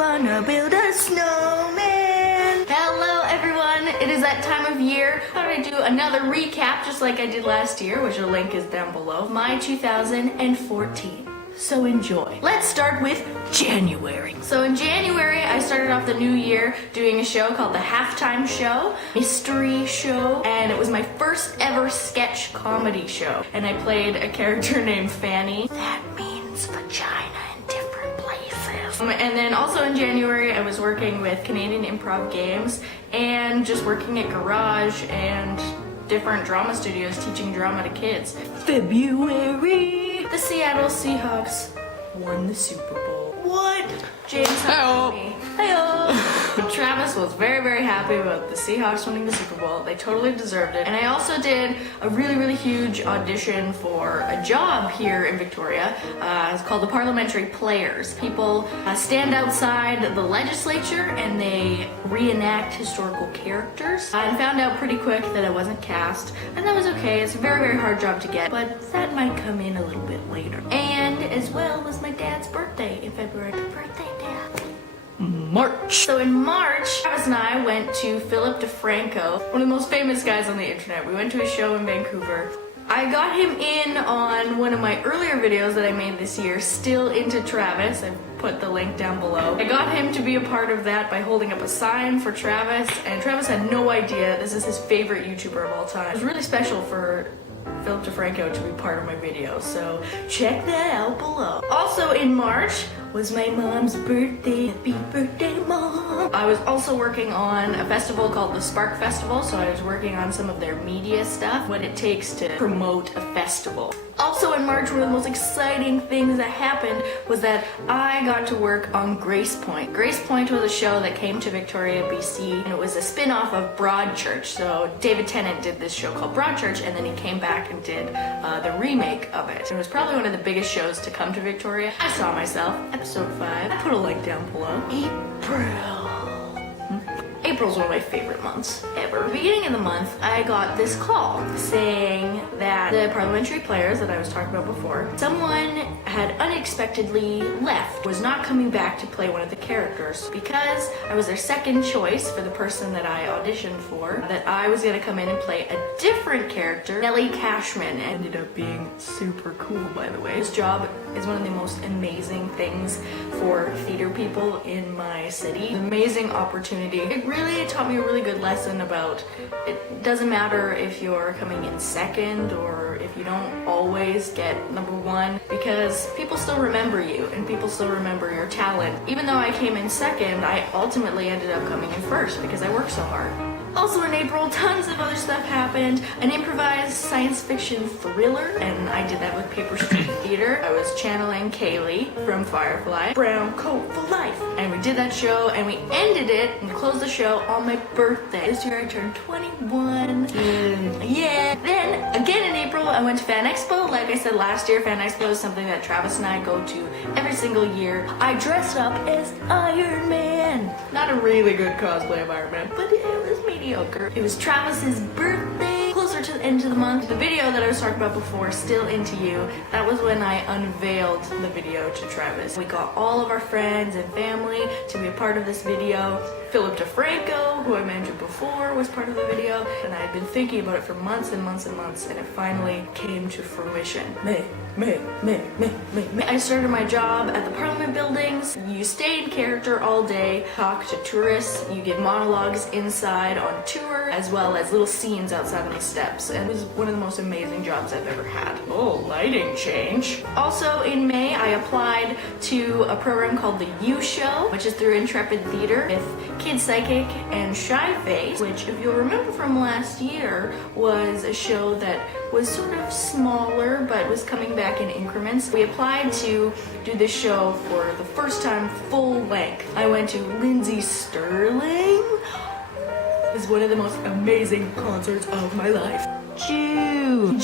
wanna build a snowman. Hello everyone, it is that time of year. I thought I'd do another recap just like I did last year, which the link is down below. My 2014. So enjoy. Let's start with January. So in January, I started off the new year doing a show called The Halftime Show, mystery show, and it was my first ever sketch comedy show. And I played a character named Fanny. That means vagina in different places. And then also in January, I was working with Canadian Improv Games and just working at Garage and different drama studios teaching drama to kids. February. The Seattle Seahawks won the Super Bowl. What? James helped me. Hey-oh. Travis was very, very happy about the Seahawks winning the Super Bowl. They totally deserved it. And I also did a really, really huge audition for a job here in Victoria. It's called the Parliamentary Players. People stand outside the legislature and they reenact historical characters. I found out pretty quick that I wasn't cast, and that was okay. It's a very, very hard job to get, but that might come in a little bit later. And as well was my dad's birthday in February. Happy birthday, Dad. March. So in March, Travis and I went to Philip DeFranco, one of the most famous guys on the internet. We went to a show in Vancouver. I got him in on one of my earlier videos that I made this year, Still Into Travis. I put the link down below. I got him to be a part of that by holding up a sign for Travis, and Travis had no idea this is his favorite YouTuber of all time. It was really special for Philip DeFranco to be part of my video, so check that out below. Also in March was my mom's birthday. Happy birthday, Mom! I was also working on a festival called the Spark Festival, so I was working on some of their media stuff, what it takes to promote a festival. Also in March, one of the most exciting things that happened was that I got to work on Grace Point. Grace Point was a show that came to Victoria, BC, and it was a spin-off of Broadchurch. So David Tennant did this show called Broadchurch, and then he came back and did the remake of it. It was probably one of the biggest shows to come to Victoria. I saw myself, episode 5. I put a link down below. April's one of my favorite months ever. Beginning of the month, I got this call saying that the parliamentary players that I was talking about before, someone had unexpectedly left, was not coming back to play one of the characters because I was their second choice for the person that I auditioned for, that I was gonna come in and play a different character, Nellie Cashman. Ended up being super cool, by the way. This job is one of the most amazing things for theater people in my city. An amazing opportunity. It really taught me a really good lesson about it doesn't matter if you're coming in second or if you don't always get number 1, because people still remember you and people still remember your talent. Even though I came in second, I ultimately ended up coming in first because I worked so hard. Also in April, tons of other stuff happened. An improvised science fiction thriller, and I did that with Paper Street Theater. I was channeling Kaylee from Firefly, Brown Coat for Life. And we did that show, and we ended it and closed the show on my birthday. This year I turned 21. Yeah. Then, again in April, I went to Fan Expo. Like I said last year, Fan Expo is something that Travis and I go to every single year. I dressed up as Iron Man. Not a really good cosplay of Iron Man, but it was mediocre. It was Travis's birthday, closer to the end of the month. The video that I was talking about before, Still Into You, that was when I unveiled the video to Travis. We got all of our friends and family to be a part of this video. Philip DeFranco, who I mentioned before, was part of the video, and I had been thinking about it for months and months and months, and it finally came to fruition. I started my job at the Parliament buildings. You stay in character all day, talk to tourists, you give monologues inside on tour, as well as little scenes outside on the steps, and it was one of the most amazing jobs I've ever had. Oh, lighting change. Also in May, I applied to a program called the U Show, which is through Intrepid Theater with Kid Psychic and Shy Face, which, if you'll remember from last year, was a show that was sort of smaller but was coming back in increments. We applied to do this show for the first time full length. I went to Lindsay Sterling. It was one of the most amazing concerts of my life. June,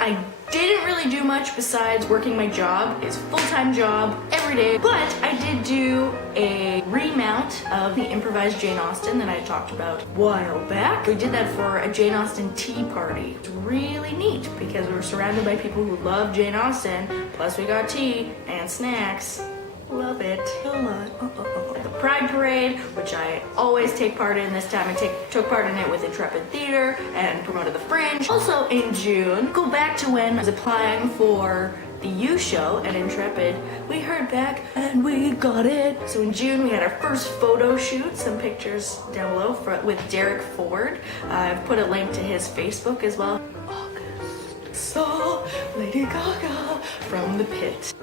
I didn't really do much besides working my job. It's a full-time job every day, but I did do a remount of the improvised Jane Austen that I talked about a while back. We did that for a Jane Austen tea party. It's really neat because we were surrounded by people who love Jane Austen, plus we got tea and snacks. Love it. A lot. The Pride Parade, which I always take part in. This time I took part in it with Intrepid Theater and promoted the Fringe. Also in June, go back to when I was applying for the U show at Intrepid, we heard back and we got it. So in June we had our first photo shoot, some pictures down below with Derek Ford. I've put a link to his Facebook as well. August saw Lady Gaga from the pit.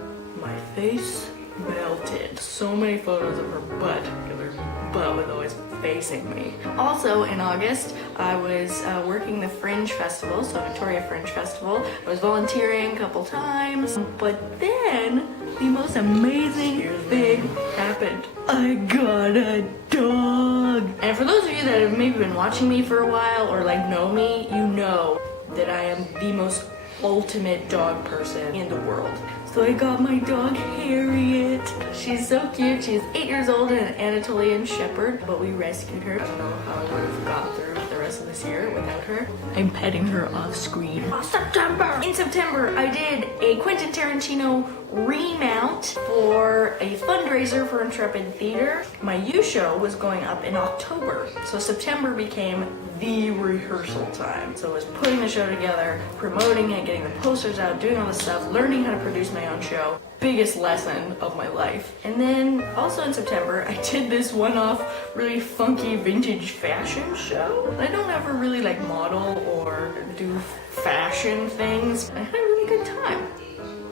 My face melted. So many photos of her butt because her butt was always facing me. Also in August, I was working the Fringe Festival, so Victoria Fringe Festival. I was volunteering a couple times, but then the most amazing thing happened. I got a dog. And for those of you that have maybe been watching me for a while or like know me, you know that I am the most ultimate dog person in the world. So I got my dog Harriet. She's so cute. She's 8 years old and an Anatolian Shepherd, but we rescued her. I don't know how I would have got through the rest of this year without her. I'm petting her off screen. September! In September, I did a Quentin Tarantino remount for a fundraiser for Intrepid Theater. My U show was going up in October, so September became the rehearsal time. So it was putting the show together, promoting it, getting the posters out, doing all this stuff, learning how to produce my own show. Biggest lesson of my life. And then also in September, I did this one-off really funky vintage fashion show. I don't ever really like model or do fashion things. I had a really good time.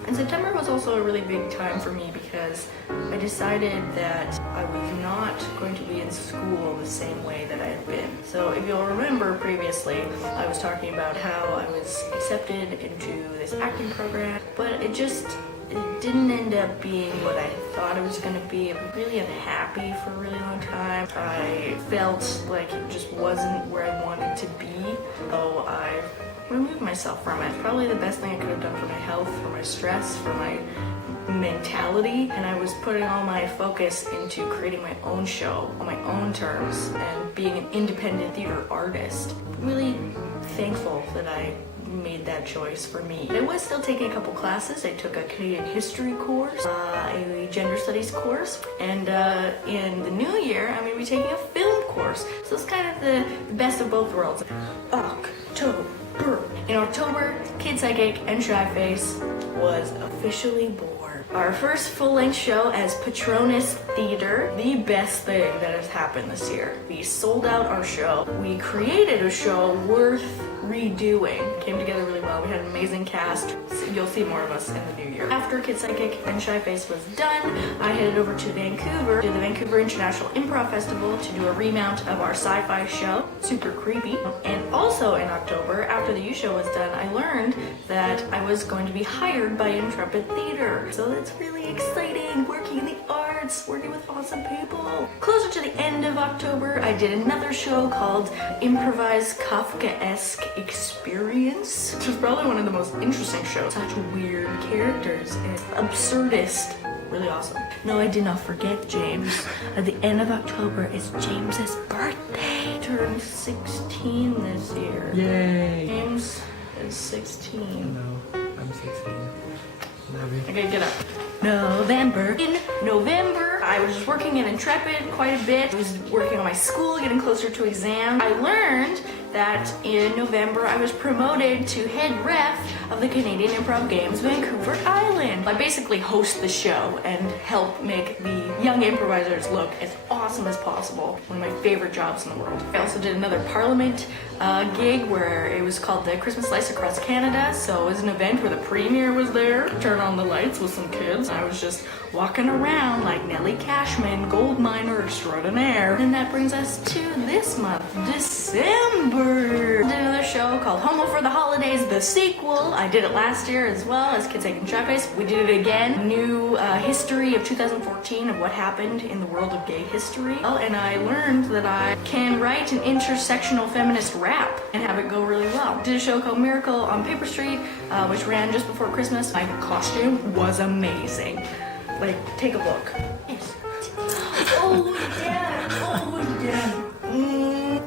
And September was also a really big time for me because I decided that I was not going to be in school the same way that I had been. So if you'll remember previously, I was talking about how I was accepted into this acting program, but it didn't end up being what I thought it was going to be. I was really unhappy for a really long time. I felt like it just wasn't where I wanted to be, so I removed myself from it. Probably the best thing I could have done for my health, for my stress, for my mentality, and I was putting all my focus into creating my own show on my own terms and being an independent theater artist. Really thankful that I made that choice for me. I was still taking a couple classes. I took a Canadian history course, a gender studies course, and in the new year I'm going to be taking a film course. So it's kind of the best of both worlds. October. In October, Kid Psychic and Shy Face was officially born. Our first full-length show as Patronus Theater, the best thing that has happened this year. We sold out our show. We created a show worth redoing. Came together really well. We had an amazing cast. You'll see more of us in the new year. After Kid Psychic and Shy Face was done, I headed over to Vancouver to the Vancouver International Improv Festival to do a remount of our sci-fi show, Super Creepy. And also in October, after the U show was done, I learned that I was going to be hired by Intrepid Theater. So that's really exciting, working in the arts, working with awesome people. Closer to the end of October, I did another show called Improvised Kafkaesque Experience, which was probably one of the most interesting shows. Such weird characters and absurdist. Really awesome. No, I did not forget James. At the end of October is James's birthday. Turned 16 this year. Yay! James is 16. No, I'm 16. Love you. Okay, get up. November. In November, I was just working at Intrepid quite a bit. I was working on my school, getting closer to exams. I learned that in November I was promoted to head ref of the Canadian Improv Games Vancouver Island. I basically host the show and help make the young improvisers look as awesome as possible. One of my favorite jobs in the world. I also did another Parliament gig where it was called the Christmas Lights Across Canada. So it was an event where the premier was there, turn on the lights with some kids. I was just walking around like Nellie Cashman, gold miner extraordinaire. And that brings us to this month, December. Did another show called Homo for the Holidays, the sequel. I did it last year as well as Kid Psychic and Shy Face. We did it again. New history of 2014 of what happened in the world of gay history. Oh, and I learned that I can write an intersectional feminist rap and have it go really well. Did a show called Miracle on Paper Street, which ran just before Christmas. My costume was amazing. Like, take a look. Yes. Oh, Dad. Oh, Dad.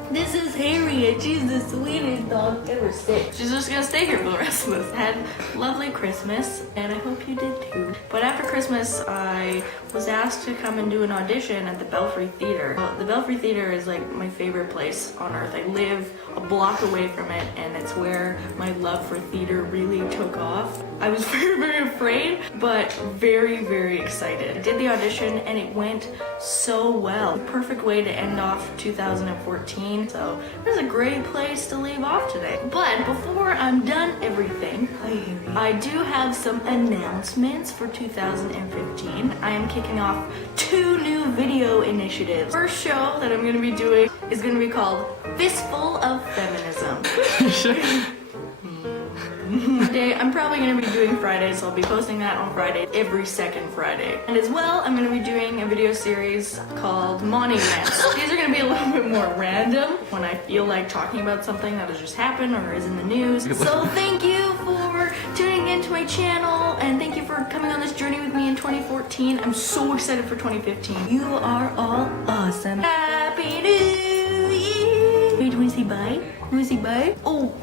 This is Harriet. She's the sweetest dog. No, get her sick. She's just gonna stay here for the rest of this. I had a lovely Christmas, and I hope you did too. But after Christmas, I was asked to come and do an audition at the Belfry Theater. Well, the Belfry Theater is like my favorite place on earth. I live a block away from it, and it's where my love for theater really took off. I was very, very afraid, but very, very excited. I did the audition, and it went so well. Perfect way to end off 2014, so it was a great place to leave off today. But before I'm done everything, I do have some announcements for 2015. I am kicking off 2 new video initiatives. First show that I'm going to be doing is going to be called Fistful of Feminism. I'm probably going to be doing Fridays, so I'll be posting that on Friday, every second Friday. And as well, I'm going to be doing a video series called Monty Rants. These are going to be a little bit more random when I feel like talking about something that has just happened or is in the news. So thank you for tuning into my channel, and thank you for coming on this journey with me in 2014. I'm so excited for 2015. You are all awesome. Happy New Year! Wait, do we say bye? Do we say bye? Oh.